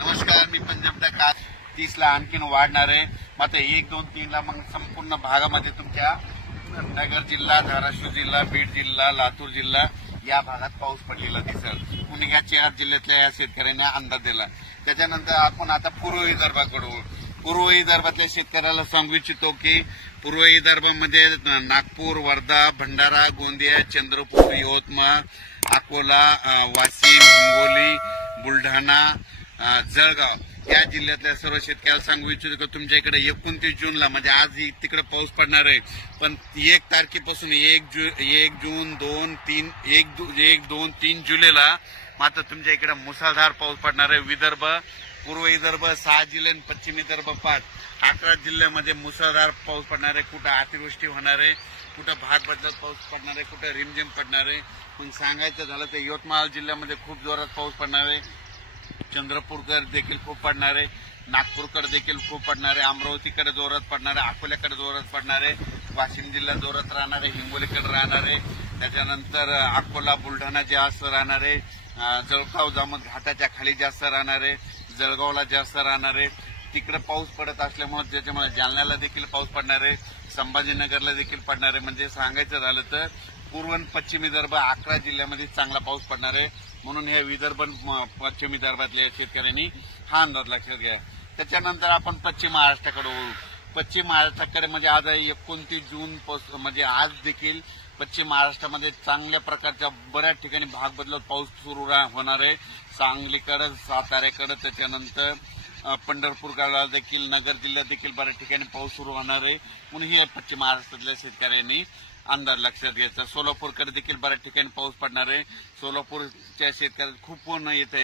नमस्कार, मी पंजाब का 30 ला आणखीन वाढणार आहे. मात्र 1, 2, 3 ला मग संपूर्ण भागामध्ये तुमच्या नगर जिल्हा, धाराशिव जिल्हा, बीड जिल्हा, लातूर जिल्हा या भागात पाऊस पडलेला दिसेल. म्हणून ह्या 4 जिल्ह्यातल्या या शेतकऱ्यांना अंदाज दिला. त्याच्यानंतर आपण आता पूर्व विदर्भाकडे पूर्व विदर्भातल्या शेतकऱ्याला सांगू इच्छितो की पूर्व विदर्भामध्ये नागपूर, वर्धा, भंडारा, गोंदिया, चंद्रपूर, यवतमाळ, अकोला, वाशिम, हिंगोली, बुलढाणा, जळगाव या जिल्ह्यातल्या सर्व शेतकऱ्याला सांगू इच्छितो की तुमच्या इकडे 29 जूनला म्हणजे आज तिकडे पाऊस पडणार आहे. पण 1 तारखेपासून 1 जून 2, 3 1, 2, 3 जुलैला मात्र तुमच्या इकडे मुसळधार पाऊस पडणार आहे. विदर्भ, पूर्व विदर्भ 6 जिल्हे, पश्चिम विदर्भ 5, 11 जिल्ह्यामध्ये मुसळधार पाऊस पडणार आहे. कुठं अतिवृष्टी होणार आहे, कुठं भाग बदलत पाऊस पडणार आहे, कुठं रिमझिम पडणार आहे. पण सांगायचं झालं तर यवतमाळ जिल्ह्यामध्ये खूप जोरात पाऊस पडणार आहे. चंद्रपूरकडे देखील खूप पडणार आहे, नागपूरकडे देखील खूप पडणार आहे, अमरावतीकडे जोरात पडणार आहे, अकोल्याकडे जोरात पडणार आहे, वाशिम जिल्हा जोरात राहणार आहे, हिंगोलीकडे राहणार आहे. त्याच्यानंतर अकोला, बुलढाणा जास्त राहणार आहे, जळगाव जामोद घाटाच्या खाली जास्त राहणार आहे, जळगावला जास्त राहणार आहे. तिकडे पाऊस पडत असल्यामुळे त्याच्यामुळे जालन्याला देखील पाऊस पडणार आहे, संभाजीनगरला देखील पडणार आहे. म्हणजे सांगायचं झालं तर पूर्व आणि पश्चिम विदर्भ 11 जिल्ह्यामध्ये चांगला पाऊस पडणार आहे. म्हणून हे विदर्भ पश्चिम विदर्भातल्या शेतकऱ्यांनी हा अंदाज लक्षात घ्या. त्याच्यानंतर आपण पश्चिम महाराष्ट्राकडे वळू. पश्चिम महाराष्ट्राकडे म्हणजे आज 29 जून म्हणजे आज देखील पश्चिम महाराष्ट्रामध्ये चांगल्या प्रकारच्या बऱ्याच ठिकाणी भाग बदलत पाऊस सुरू होणार आहे. सांगलीकडे, साताऱ्याकडे, त्याच्यानंतर पंढरपूरकडे देखील, नगर जिल्ह्यात देखील बऱ्याच ठिकाणी पाऊस सुरू होणार आहे. म्हणून हे पश्चिम महाराष्ट्रातल्या शेतकऱ्यांनी अंदाज लक्षात घ्यायचा. सोलापूरकडे देखील बऱ्याच ठिकाणी पाऊस पडणार आहे. सोलापूरच्या शेतकऱ्यांना खूप ऊन येत आहे.